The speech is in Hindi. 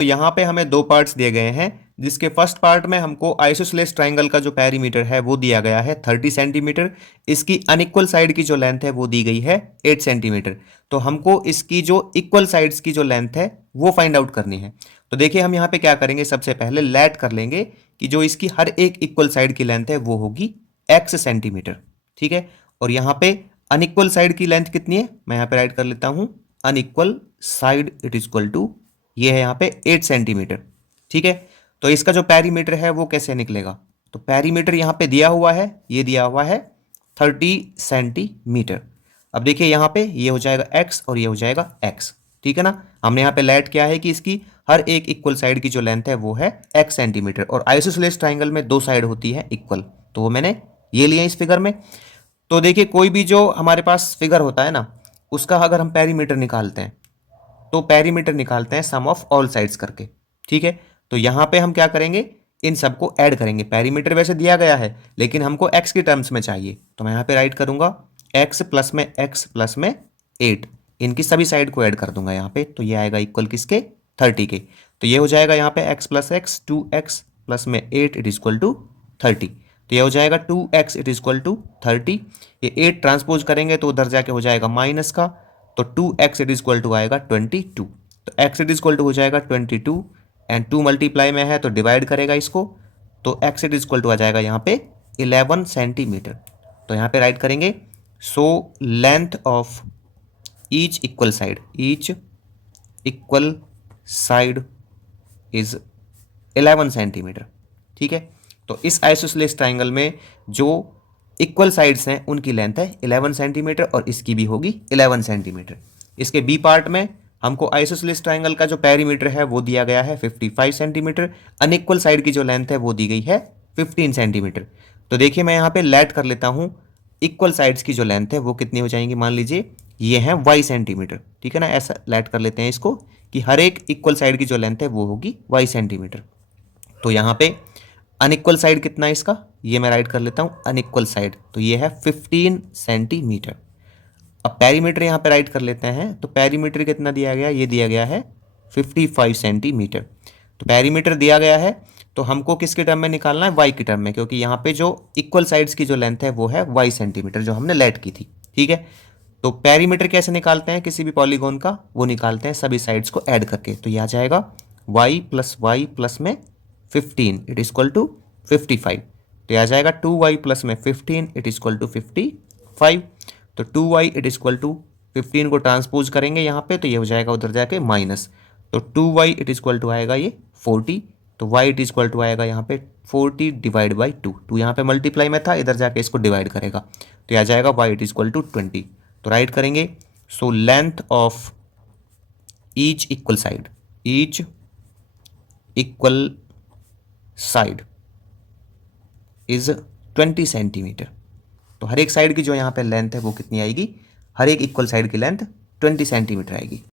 तो यहाँ पे हमें दो पार्ट्स दिए गए हैं, जिसके फर्स्ट पार्ट में हमको आइसोसेलेस ट्राइंगल का जो पेरीमीटर है वो दिया गया है 30 सेंटीमीटर। इसकी अनइक्वल साइड की जो लेंथ है वो दी गई है 8 सेंटीमीटर। तो हमको इसकी जो इक्वल साइड्स की जो लेंथ है वो फाइंड आउट करनी है। तो देखिए हम यहाँ पे क्या करेंगे, सबसे पहले लेट कर लेंगे कि जो इसकी हर एक इक्वल साइड की लेंथ है वो होगी x सेंटीमीटर। ठीक है, और यहाँ पे अनइक्वल साइड की लेंथ कितनी है, मैं यहाँ पे राइट कर लेता हूँ, unequal side it is equal to, ये है यहाँ पे 8 सेंटीमीटर। ठीक है, तो इसका जो पेरीमीटर है वो कैसे निकलेगा, तो पेरीमीटर यहाँ पे दिया हुआ है, ये दिया हुआ है 30 सेंटीमीटर। अब देखिए यहाँ पे ये हो जाएगा x और ये हो जाएगा x। ठीक है ना, हमने यहाँ पे लेट किया है कि इसकी हर एक इक्वल साइड की जो लेंथ है वो है x सेंटीमीटर, और आइसोसेलेस ट्राइंगल में दो साइड होती है इक्वल, तो वो मैंने ये लिया इस फिगर में। तो देखिए कोई भी जो हमारे पास फिगर होता है ना, उसका अगर हम पेरीमीटर निकालते हैं तो पेरीमीटर निकालते हैं सम ऑफ ऑल साइड्स करके। ठीक है, तो यहां पे हम क्या करेंगे, इन सबको ऐड करेंगे। पेरीमीटर वैसे दिया गया है लेकिन हमको x की टर्म्स में चाहिए, तो मैं यहां पे राइट करूंगा x प्लस में 8, इनकी सभी साइड को ऐड कर दूंगा यहाँ पे, तो ये आएगा इक्वल किसके, 30 के। तो ये हो जाएगा यहाँ पे x plus x 2x plus में 8 इट इज इक्वल टू 30। तो ये हो जाएगा 2x it is equal to 30। ये 8 ट्रांसपोज करेंगे तो उधर जाके हो जाएगा माइनस का, तो 2x it is equal to आएगा 22। तो x it is equal to हो जाएगा 22 एंड 2 मल्टीप्लाई में है तो डिवाइड करेगा इसको, तो x it is equal to आ जाएगा यहाँ पे 11 सेंटीमीटर। तो यहाँ पे राइट करेंगे, so length of each equal side is 11 centimetre. ठीक है, तो इस आइसोसेलेस ट्राइंगल में जो इक्वल साइड्स हैं उनकी लेंथ है 11 सेंटीमीटर और इसकी भी होगी 11 सेंटीमीटर। इसके बी पार्ट में हमको आइसोसेलेस ट्राइंगल का जो पेरीमीटर है वो दिया गया है 55 सेंटीमीटर, अनइक्वल साइड की जो लेंथ है वो दी गई है 15 सेंटीमीटर। तो देखिए मैं यहाँ पे लेट कर लेता हूँ, इक्वल साइड्स की जो लेंथ है वो कितनी हो जाएंगी, मान लीजिए ये है y सेंटीमीटर। ठीक है ना, ऐसा लेट कर लेते हैं इसको कि हर एक इक्वल साइड की जो लेंथ है वो होगी y सेंटीमीटर। तो यहाँ पे अनइक्वल साइड कितना है इसका, ये मैं राइट कर लेता हूँ अनइक्वल साइड, तो ये है 15 सेंटीमीटर। अब पेरीमीटर यहाँ पे राइट कर लेते हैं, तो पेरीमीटर कितना दिया गया, ये दिया गया है 55 सेंटीमीटर। तो पेरीमीटर दिया गया है तो हमको किसके टर्म में निकालना है, y की टर्म में, क्योंकि यहाँ पे जो इक्वल साइड्स की जो लेंथ है वो है y सेंटीमीटर जो हमने लेट की थी। ठीक है, तो पेरीमीटर कैसे निकालते हैं किसी भी पॉलीगॉन का, वो निकालते हैं सभी साइड्स को ऐड करके। तो ये आ जाएगा y प्लस में 15 इट इज इक्वल टू 55। तो ये आ जाएगा 2y प्लस में 15 इट इज इक्वल टू 55। तो 2y it is equal to 15 को ट्रांसपोज करेंगे यहाँ पे, तो ये हो जाएगा उधर जाके माइनस, तो 2y it is equal to आएगा ये 40। तो y it is equal to आएगा यहाँ पे 40 डिवाइड बाई 2, 2 यहाँ पे मल्टीप्लाई में था, इधर जाके इसको डिवाइड करेगा, तो ये आ जाएगा y it is equal to 20। तो राइट करेंगे, so length of each equal side is 20 centimetre. तो हर एक साइड की जो यहाँ पे लेंथ है वो कितनी आएगी, हर एक इक्वल साइड की लेंथ 20 सेंटीमीटर आएगी।